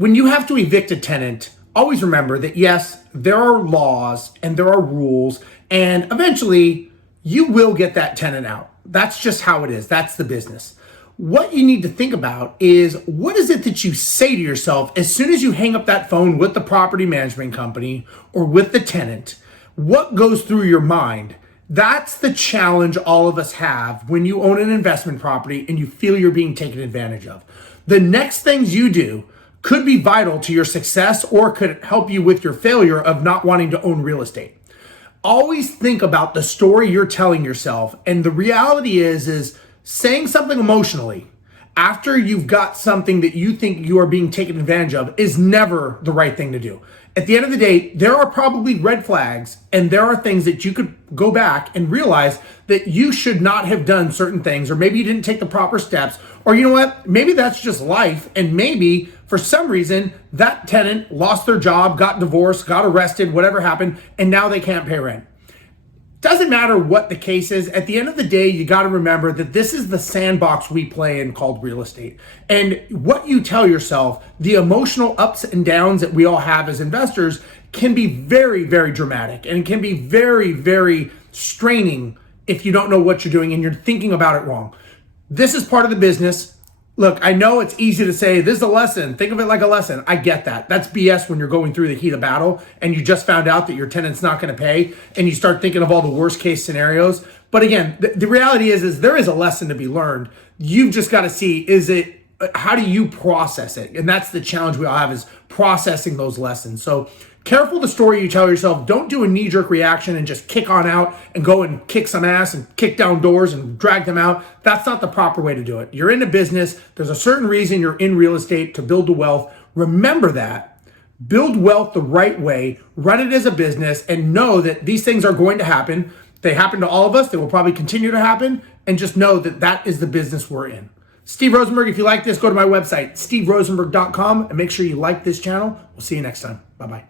When you have to evict a tenant, always remember that yes, there are laws and there are rules, and eventually you will get that tenant out. That's just how it is. That's the business. What you need to think about is, what is it that you say to yourself as soon as you hang up that phone with the property management company or with the tenant? What goes through your mind? That's the challenge all of us have when you own an investment property and you feel you're being taken advantage of. The next things you do could be vital to your success or could help you with your failure of not wanting to own real estate. Always think about the story you're telling yourself. And the reality is saying something emotionally after you've got something that you think you are being taken advantage of is never the right thing to do. At the end of the day, there are probably red flags and there are things that you could go back and realize that you should not have done certain things, or maybe you didn't take the proper steps, or you know what, maybe that's just life, and maybe for some reason that tenant lost their job, got divorced, got arrested, whatever happened, and now they can't pay rent. Doesn't matter what the case is. At the end of the day, you got to remember that this is the sandbox we play in called real estate. And what you tell yourself, the emotional ups and downs that we all have as investors can be very, very dramatic, and can be very, very straining if you don't know what you're doing and you're thinking about it wrong. This is part of the business. Look, I know it's easy to say, this is a lesson. Think of it like a lesson. I get that. That's BS when you're going through the heat of battle and you just found out that your tenant's not going to pay and you start thinking of all the worst case scenarios. But again, the reality is there is a lesson to be learned. You've just got to see, how do you process it? And that's the challenge we all have, is processing those lessons. So careful the story you tell yourself. Don't do a knee-jerk reaction and just kick on out and go and kick some ass and kick down doors and drag them out. That's not the proper way to do it. You're in a business. There's a certain reason you're in real estate, to build the wealth. Remember that. Build wealth the right way. Run it as a business and know that these things are going to happen. They happen to all of us. They will probably continue to happen. And just know that that is the business we're in. Steve Rozenberg, if you like this, go to my website, steverozenberg.com, and make sure you like this channel. We'll see you next time. Bye-bye.